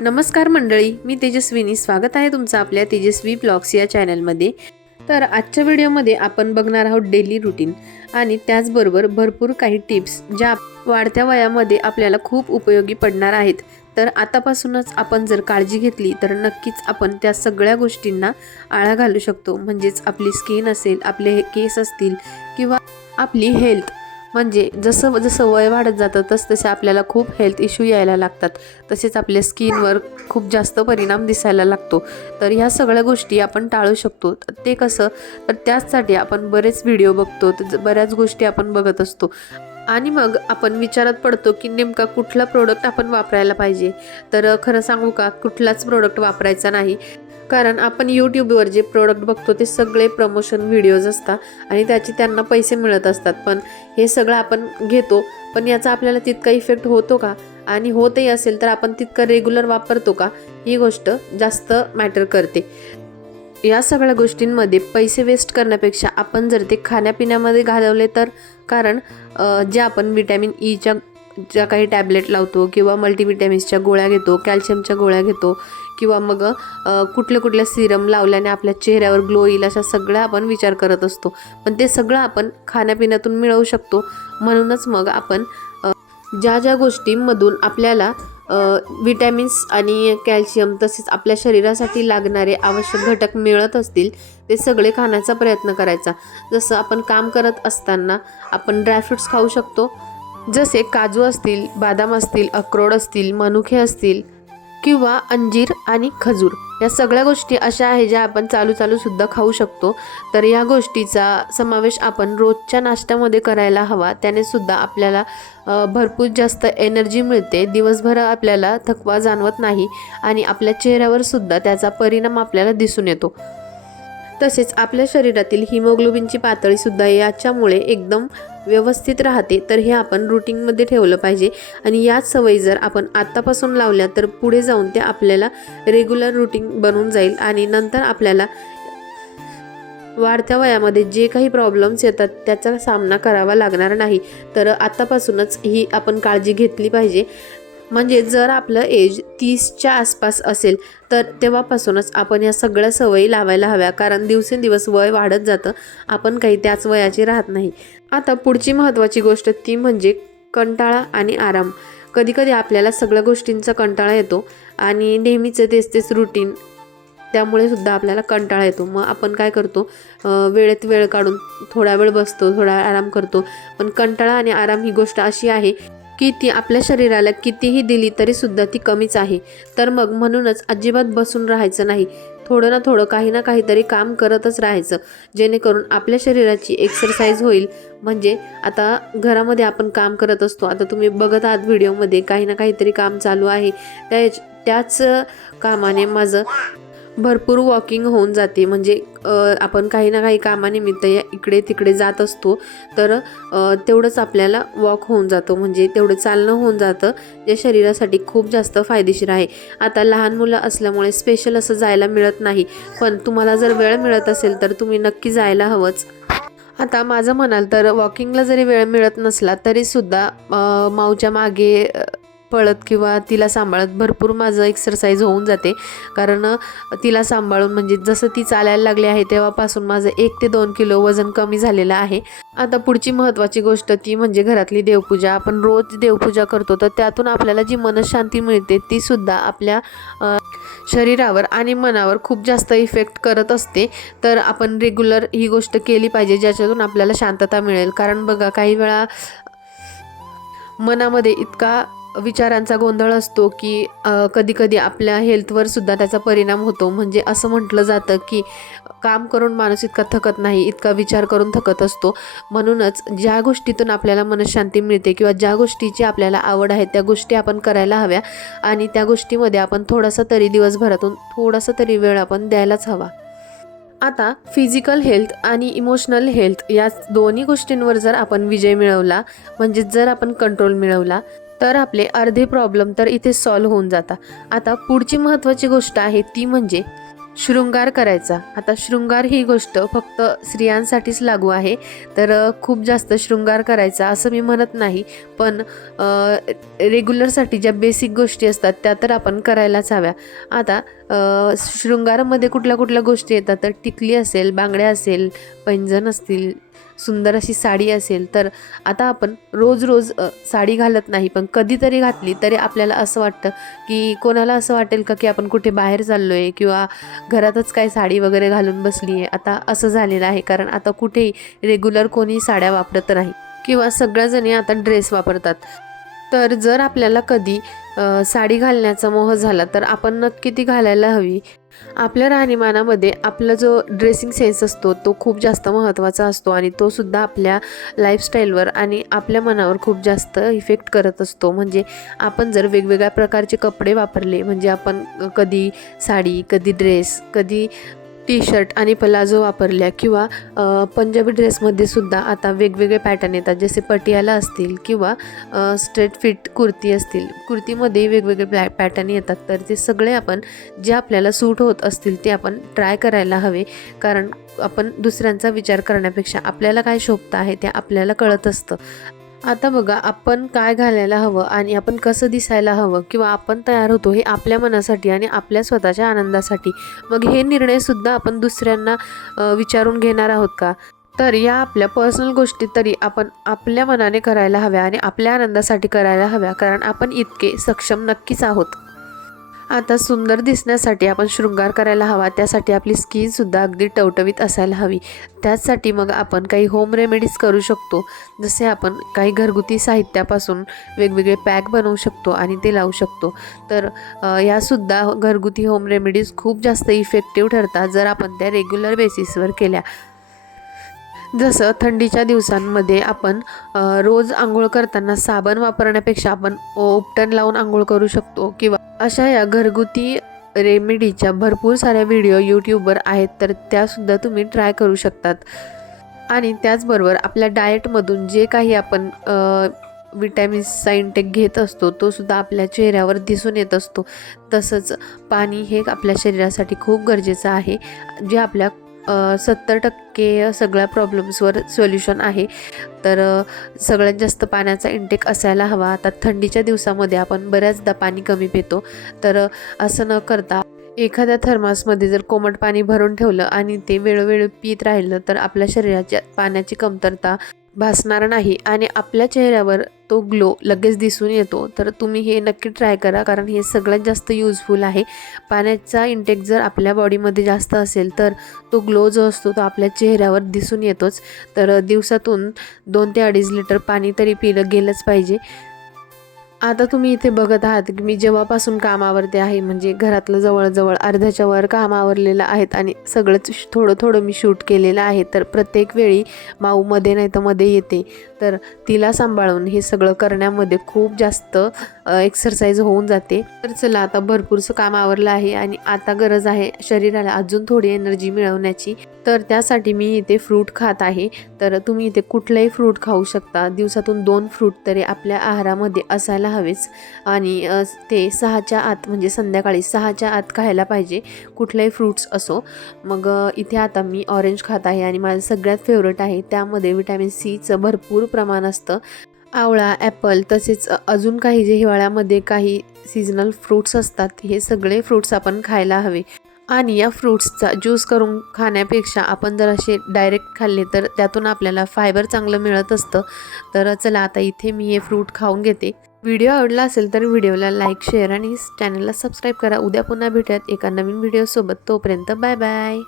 नमस्कार मंडळी मी तेजस्विनी. स्वागत आहे तुमचं आपल्या तेजस्वी ब्लॉग्स या चॅनलमध्ये. तर आजच्या व्हिडिओमध्ये आपण बघणार आहोत डेली रुटीन आणि त्याचबरोबर भरपूर काही टिप्स ज्या वाढत्या वयामध्ये आपल्याला खूप उपयोगी पडणार आहेत. तर आतापासूनच आपण जर काळजी घेतली तर नक्कीच आपण त्या सगळ्या गोष्टींना आळा घालू शकतो. म्हणजेच आपली स्किन असेल आपले केस असतील किंवा आपली हेल्थ म्हणजे जसं जसं वय वाढत जातं तस तसे आपल्याला खूप हेल्थ इश्यू यायला लागतात. तसेच आपल्या स्किनवर खूप जास्त परिणाम दिसायला लागतो. तर ह्या सगळ्या गोष्टी आपण टाळू शकतो. तर ते कसं? तर त्याचसाठी आपण बरेच व्हिडिओ बघतो. तर बऱ्याच गोष्टी आपण बघत असतो. आणि मग आपण विचारात पडतो की नेमका कुठला प्रोडक्ट आपण वापरायला पाहिजे? तर खरं सांगू का? कुठलाच प्रोडक्ट वापरायचा नाही. कारण आपण यूट्यूबवर जे प्रोडक्ट बघतो ते सगळे प्रमोशन व्हिडिओज असतात आणि त्याचे त्यांना पैसे मिळत असतात. पण हे सगळं आपण घेतो पण याचा आपल्याला तितका इफेक्ट होतो का? आणि होतही असेल तर आपण तितकं रेग्युलर वापरतो का? ही गोष्ट जास्त मॅटर करते. या सगळ्या गोष्टींमध्ये पैसे वेस्ट करण्यापेक्षा आपण जर ते खाण्यापिण्यामध्ये घालवले तर कारण जे आपण विटॅमिन ईच्या e ज्या काही टॅबलेट लावतो किंवा मल्टीविटॅमिन्सच्या गोळ्या घेतो कॅल्शियमच्या गोळ्या घेतो किंवा मग कुठल्या कुठल्या सिरम लावल्याने आपल्या चेहऱ्यावर ग्लो येईल अशा सगळ्या आपण विचार करत असतो. पण ते सगळं आपण खाण्यापिण्यातून मिळवू शकतो. म्हणूनच मग आपण ज्या ज्या गोष्टींमधून आपल्याला विटॅमिन्स आणि कॅल्शियम तसेच आपल्या शरीरासाठी लागणारे आवश्यक घटक मिळत असतील ते सगळे खाण्याचा प्रयत्न करायचा. जसं आपण काम करत असताना आपण ड्रायफ्रुट्स खाऊ शकतो. जसे काजू असतील बदाम असतील अक्रोड असतील मनुखे असतील किंवा अंजीर आणि खजूर. या सगळ्या गोष्टी अशा आहे ज्या आपण चालू चालू सुद्धा खाऊ शकतो. तर या गोष्टीचा समावेश आपण रोजच्या नाश्त्यामध्ये करायला हवा. त्याने सुद्धा आपल्याला भरपूर जास्त एनर्जी मिळते. दिवसभर आपल्याला थकवा जाणवत नाही आणि आपल्या चेहऱ्यावर सुद्धा त्याचा परिणाम आपल्याला दिसून येतो. तसेच आपल्या शरीरातील हिमोग्लोबिनची पातळीसुद्धा याच्यामुळे एकदम व्यवस्थित राहते तर हे आपण रुटीनमध्ये ठेवलं पाहिजे. आणि याच सवयी जर आपण आत्तापासून लावल्या तर पुढे जाऊन ते आपल्याला रेग्युलर रुटीन बनून जाईल. आणि नंतर आपल्याला वाढत्या वयामध्ये जे काही प्रॉब्लेम्स येतात त्याचा सामना करावा लागणार नाही. तर आत्तापासूनच ही आपण काळजी घेतली पाहिजे. म्हणजे जर आपलं एज तीसच्या आसपास असेल तर तेव्हापासूनच आपण या सगळ्या सवयी लावायला हव्या. कारण दिवसेंदिवस वय वाढत जातं. आपण काही त्याच वयाचे राहत नाही. आता पुढची महत्त्वाची गोष्ट ती म्हणजे कंटाळा आणि आराम. कधीकधी आपल्याला सगळ्या गोष्टींचा कंटाळा येतो आणि नेहमीचं तेच तेच रुटीन त्यामुळे सुद्धा आपल्याला कंटाळा येतो. मग आपण काय करतो? वेळेत वेळ काढून थोडा वेळ बसतो थोडा आराम करतो. पण कंटाळा आणि आराम ही गोष्ट अशी आहे की ती आपल्या शरीराला कितीही दिली तरीसुद्धा ती कमीच आहे. तर मग म्हणूनच अजिबात बसून राहायचं नाही. थोडं ना थोडं काही ना काहीतरी काम करतच राहायचं. जेणेकरून आपल्या शरीराची एक्सरसाइज होईल. म्हणजे आता घरामध्ये आपण काम करत असतो. आता तुम्ही बघत आहात व्हिडिओमध्ये काही ना काहीतरी काम चालू आहे. त्या त्याच कामाने माझं भरपूर वॉकिंग होऊन जाते. म्हणजे आपण काही ना काही कामानिमित्त या इकडे तिकडे जात असतो तर तेवढंच आपल्याला वॉक होऊन जातो. म्हणजे तेवढं चालणं होऊन जातं जे शरीरासाठी खूप जास्त फायदेशीर आहे. आता लहान मुलं असल्यामुळे स्पेशल असं जायला मिळत नाही. पण तुम्हाला जर वेळ मिळत असेल तर तुम्ही नक्की जायला हवंच. आता माझं म्हणाल तर वॉकिंगला जरी वेळ मिळत नसला तरीसुद्धा माऊच्या मागे पळत किंवा तिला सांभाळत भरपूर माझं एक्सरसाइज होऊन जाते. कारण तिला सांभाळून म्हणजे जसं ती चालायला लागली आहे तेव्हापासून माझं एक ते दोन किलो वजन कमी झालेलं आहे. आता पुढची महत्त्वाची गोष्ट ती म्हणजे घरातली देवपूजा. आपण रोज देवपूजा करतो तर त्यातून आपल्याला जी मनशांती मिळते ती सुद्धा आपल्या शरीरावर आणि मनावर खूप जास्त इफेक्ट करत असते. तर आपण रेग्युलर ही गोष्ट केली पाहिजे ज्याच्यातून आपल्याला शांतता मिळेल. कारण बघा काही वेळा मनामध्ये इतका विचारांचा गोंधळ असतो की कधी कधी आपल्या हेल्थवर सुद्धा त्याचा परिणाम होतो. म्हणजे असं म्हटलं जातं की काम करून माणूस इतका थकत नाही इतका विचार करून थकत असतो. म्हणूनच ज्या गोष्टीतून आपल्याला मनशांती मिळते किंवा ज्या गोष्टीची आपल्याला आवड आहे त्या गोष्टी आपण करायला हव्या आणि त्या गोष्टीमध्ये आपण थोडासा तरी दिवसभरातून थोडासा तरी वेळ आपण द्यायलाच हवा. आता फिजिकल हेल्थ आणि इमोशनल हेल्थ या दोन्ही गोष्टींवर जर आपण विजय मिळवला म्हणजे जर आपण कंट्रोल मिळवला तर आपले अर्धे प्रॉब्लेम तर इथे सॉल्व्ह होऊन जातात आता पुढची महत्त्वाची गोष्ट आहे ती म्हणजे शृंगार करायचा. आता शृंगार ही गोष्ट फक्त स्त्रियांसाठीच लागू आहे. तर खूप जास्त शृंगार करायचा असं मी म्हणत नाही. पण रेग्युलरसाठी ज्या बेसिक गोष्टी असतात त्या तर आपण करायलाच हव्या. आता शृंगारामध्ये कुठल्या कुठल्या गोष्टी येतात? तर टिकली असेल बांगड्या असेल पैंजण असतील सुंदर अशी साडी असेल तर आता आपण रोज रोज साडी घालत नाही पण कधीतरी घातली तरी आपल्याला असं वाटतं की कोणाला असं वाटेल का की आपण कुठे बाहेर चाललो आहे किंवा घरातच काय साडी वगैरे घालून बसली आहे आता असं झालेलं आहे कारण आता कुठेही रेग्युलर कोणी साड्या वापरत नाही किंवा सगळ्याजणी आता ड्रेस वापरतात. तर जर आपल्याला कधी साडी घालण्याचा मोह झाला तर आपण नक्की ती घालायला हवी. आपल्या राहणीमानामध्ये आपला जो ड्रेसिंग सेन्स असतो तो खूप जास्त महत्त्वाचा असतो आणि तो सुद्धा आपल्या लाईफस्टाईलवर आणि आपल्या मनावर खूप जास्त इफेक्ट करत असतो. म्हणजे आपण जर वेगवेगळ्या प्रकारचे कपडे वापरले म्हणजे आपण कधी साडी कधी ड्रेस कधी टी शर्ट आणि पलाझो वापरल्या किंवा पंजाबी ड्रेसमध्ये सुद्धा आता वेगवेगळे पॅटर्न येतात. जसे पटियाला असतील किंवा स्ट्रेट फिट कुर्ती असतील. कुर्तीमध्ये वेगवेगळे प्लॅ पॅटर्न येतात. तर ते सगळे आपण जे आपल्याला सूट होत असतील ते आपण ट्राय करायला हवे. कारण आपण दुसऱ्यांचा विचार करण्यापेक्षा आपल्याला काय शोभतं आहे ते आपल्याला कळत असतं. आता बघा आपण काय घालायला हवं आणि आपण कसं दिसायला हवं किंवा आपण तयार होतो हे आपल्या मनासाठी आणि आपल्या स्वतःच्या आनंदासाठी. मग हे निर्णयसुद्धा आपण दुसऱ्यांना विचारून घेणार आहोत का? तर या आपल्या पर्सनल गोष्टी तरी आपण आपल्या मनाने करायला हव्या आणि आपल्या आनंदासाठी करायला हव्या कारण आपण इतके सक्षम नक्कीच आहोत. आता सुंदर दिसण्यासाठी आपण शृंगार करायला हवा. त्यासाठी आपली स्किनसुद्धा अगदी टवटवीत असायला हवी. त्याचसाठी मग आपण काही होम रेमेडीज करू शकतो. जसे आपण काही घरगुती साहित्यापासून वेगवेगळे पॅक बनवू शकतो आणि ते लावू शकतो. तर यासुद्धा घरगुती होम रेमेडीज खूप जास्त इफेक्टिव्ह ठरतात जर आपण त्या रेग्युलर बेसिसवर केल्या. जसं थंडीच्या दिवसांमध्ये आपण रोज आंघोळ करताना साबण वापरण्यापेक्षा आपण उपटण लावून आंघोळ करू शकतो किंवा अशा या घरगुती रेमेडीच्या भरपूर साऱ्या व्हिडिओ यूट्यूबवर आहेत तर त्यासुद्धा तुम्ही ट्राय करू शकतात. आणि त्याचबरोबर आपल्या डाएटमधून जे काही आपण विटॅमिन्सचा इंटेक घेत असतो तो सुद्धा आपल्या चेहऱ्यावर दिसून येत असतो. तसंच पाणी हे आपल्या शरीरासाठी खूप गरजेचं आहे जे आपल्या सत्तर टक्के सगळ्या प्रॉब्लेम्सवर सोल्युशन आहे. तर सगळ्यात जास्त पाण्याचा इंटेक असायला हवा. आता थंडीच्या दिवसामध्ये आपण बऱ्याचदा पाणी कमी पितो. तर असं न करता एखाद्या थर्मासमध्ये जर कोमट पाणी भरून ठेवलं आणि ते वेळोवेळी पित राहिलं तर आपल्या शरीराच्या पाण्याची कमतरता भासणार नाही आणि आपल्या चेहऱ्यावर तो ग्लो लगेच दिसून येतो. तर तुम्ही हे नक्की ट्राय करा कारण हे सगळ्यात जास्त यूजफुल आहे. पाण्याचा इंटेक जर आपल्या बॉडीमध्ये जास्त असेल तर तो ग्लो जो असतो तो आपल्या चेहऱ्यावर दिसून येतोच. तर दिवसातून दोन ते अडीच लिटर पाणी तरी पिलं गेलंच पाहिजे. आता तुम्ही इथे बघत आहात की मी जेव्हापासून कामावरते आहे म्हणजे घरातलं जवळजवळ अर्ध्याच्या वर काम आवरलेलं आहेत आणि सगळंच श- थोडं थोडं मी शूट केलेलं आहे तर प्रत्येक वेळी माऊ मध्ये नाही तर मध्ये येते. तर तिला सांभाळून हे सगळं करण्यामध्ये खूप जास्त एक्सरसाइज होऊन जाते. तर चला आता भरपूरसं काम आवरलं आहे आणि आता गरज आहे शरीराला अजून थोडी एनर्जी मिळवण्याची. तर त्यासाठी मी इथे फ्रूट खात आहे. तर तुम्ही इथे कुठलंही फ्रूट खाऊ शकता. दिवसातून दोन फ्रूट तरी आपल्या आहारामध्ये असायला हवेच. आणि ते सहाच्या आत म्हणजे संध्याकाळी सहाच्या आत खायला पाहिजे. कुठलाही फ्रूट्स असो. मग इथे आता मी ऑरेंज खात आहे आणि माझं सगळ्यात फेवरेट आहे. त्यामध्ये विटॅमिन सीचं भरपूर प्रमाण असतं. आवळा ॲपल तसेच अजून काही जे हिवाळ्यामध्ये काही सीझनल फ्रूट्स असतात हे सगळे फ्रूट्स आपण खायला हवे. आणि या फ्रूट्सचा ज्यूस करून खाण्यापेक्षा आपण जर असे डायरेक्ट खाल्ले तर त्यातून आपल्याला फायबर चांगलं मिळत असतं. तर चला आता इथे मी हे फ्रूट खाऊन घेते. व्हिडिओ आवडला असेल तर व्हिडिओला लाईक शेअर आणि चॅनलला सबस्क्राईब करा. उद्या पुन्हा भेटूयात एका नवीन व्हिडिओसोबत तोपर्यंत बाय बाय